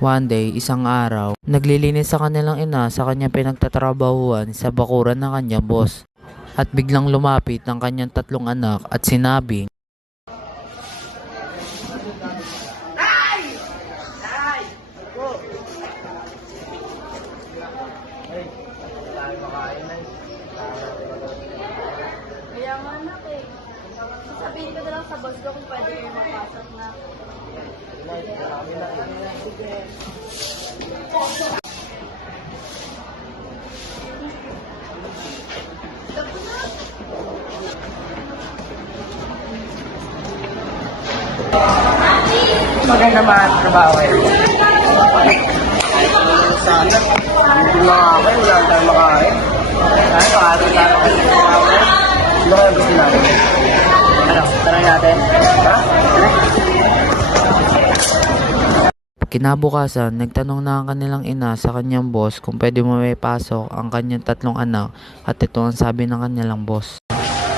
One day, isang araw, naglilinis sa kanilang ina sa kanyang pinagtatrabahuan sa bakuran ng kanyang boss. At biglang lumapit ang kanyang tatlong anak at sinabi, Kaya nga anak eh. Sasabihin ko na lang sa boss ko kung pwede kayo mapasok na. Maganda mga trabaho eh. Sana, hindi makakain, wala tayong makain. Ay, makakain tayo kasi trabaho eh. Ano kaya gusto natin? Ano, tara natin. Ha? kinabukasan, nagtanong na ang kanilang ina sa kanyang boss kung pwede mo may pasok ang kanyang tatlong anak at ito ang sabi ng kanilang boss.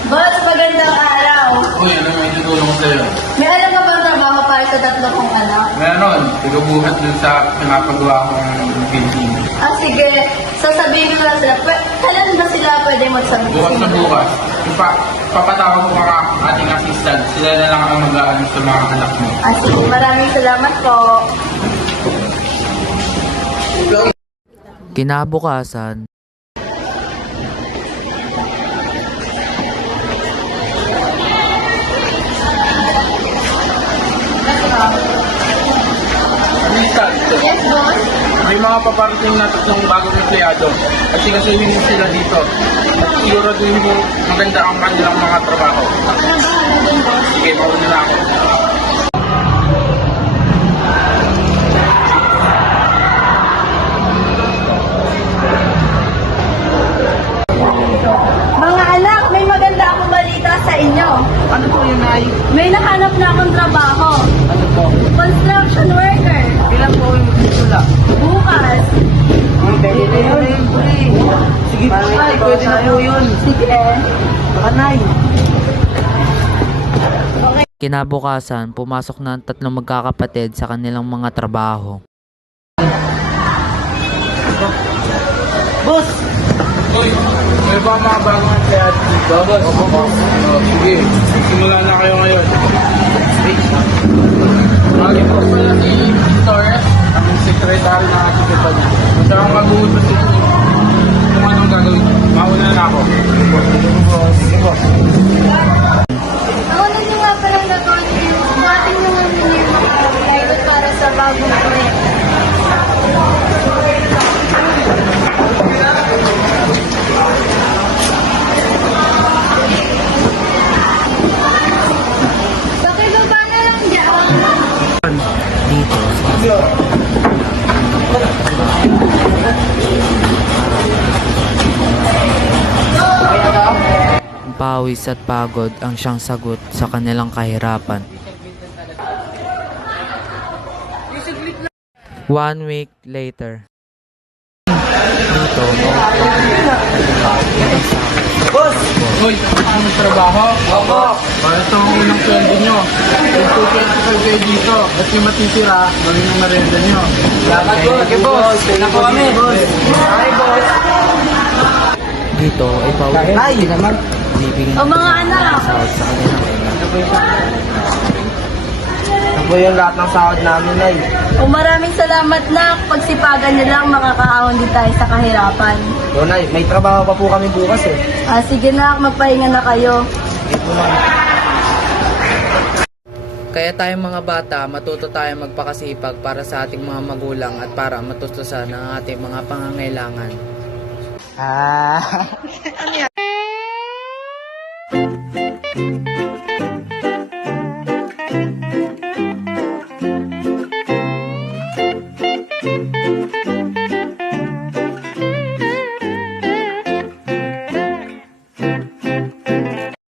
Boss, magandang araw! Uy, ano may tutulong ko sa'yo? May alam ka bang trabaho para sa tatlo kong anak? Meron, tigabuhat dun sa pinapagawa kong building. Ah, sige. Sasabihin ko na sila. Kailan ba sila pwede magsabi? Bukas na bukas, papatawag ko ka ating assistant. Sila na lang ang mag-aalis sa mga anak mo. Ah, sige. Maraming salamat po. Kinabukasan, Assistant, Yes, boss? may mga paparating na tatlong bagong empleyado. At sigasuhin mo sila dito. At siguraduhin mo maganda ang kanilang mga trabaho. Trabaho din, boss. Sige, mauna na ako. Mga anak, may maganda akong balita sa inyo. Ano po yun, Nay? May nahanap na akong trabaho. Ano po? Construction worker. Kailan po yung magsusula? Bukas. Pwede na yun. Sige po, Nay. Pwede na po yun. Sige. Baka, Nay. kinabukasan, pumasok na ang tatlong magkakapatid sa kanilang mga trabaho. Boss! Uy, may ba mga bagong empleyado dito? Opo, boss. Sige, simula na kayo ngayon. Lagi po pala si Torres, ang sekretary ng ating company. Siya ang mag-uud sa inyo kung anong gagawin. Mauna na ako. Sige, boss. Ako na nyo nga palang nagawin yung dating nyo nga nyo yung mga para sa bagong proyekto. Pakibaba na lang dyan. Dito, pawis at pagod ang siyang sagot sa kanilang kahirapan. 1 week later. Dito, Boss! Uy, ano mo trabaho? Opo! Para ito ang unang sweldo nyo. Ito kayo dito. At yung matitira, gawin yung merenda nyo. Salamat po. Okay, boss. Pwede po kami. Hi, boss. dito, ipawis Ay! naman. Bibigyan O mga anak, sahod sa kanila. Ano po yung lahat ng sahod namin, Nay? o maraming salamat na pagsipagan nyo lang makakaahon din tayo sa kahirapan. O, Nay, may trabaho pa po kami bukas eh. Ah, sige na, magpahinga na kayo. Kaya tayong mga bata, matuto tayong magpakasipag para sa ating mga magulang at para matustusan ang ating mga pangangailangan. Ah.